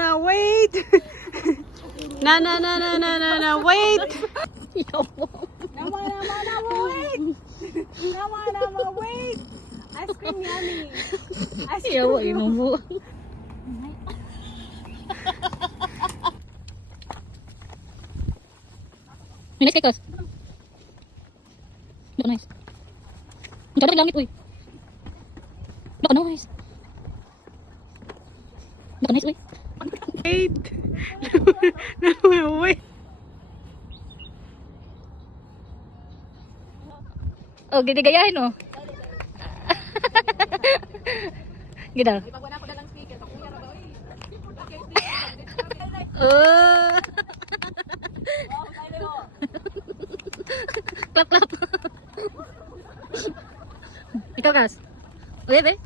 No, wait. No, wait. Naman, wait. Ice cream yummy. Yawa imong buwan. Nice kay Kos. Dako nice. Ang tawag langit uy. Dako nice. Dako nice uy. Wait. No, wait. Oh, gidi gayahin oh. Gida. Oh. Clap clap. Ikaw Kas. Uy, be.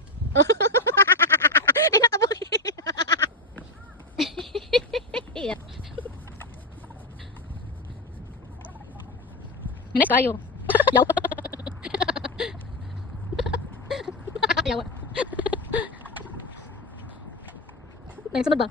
Di nakabuli. Minus kayo. Yaw. Yaw. Nah, yang sunod ba?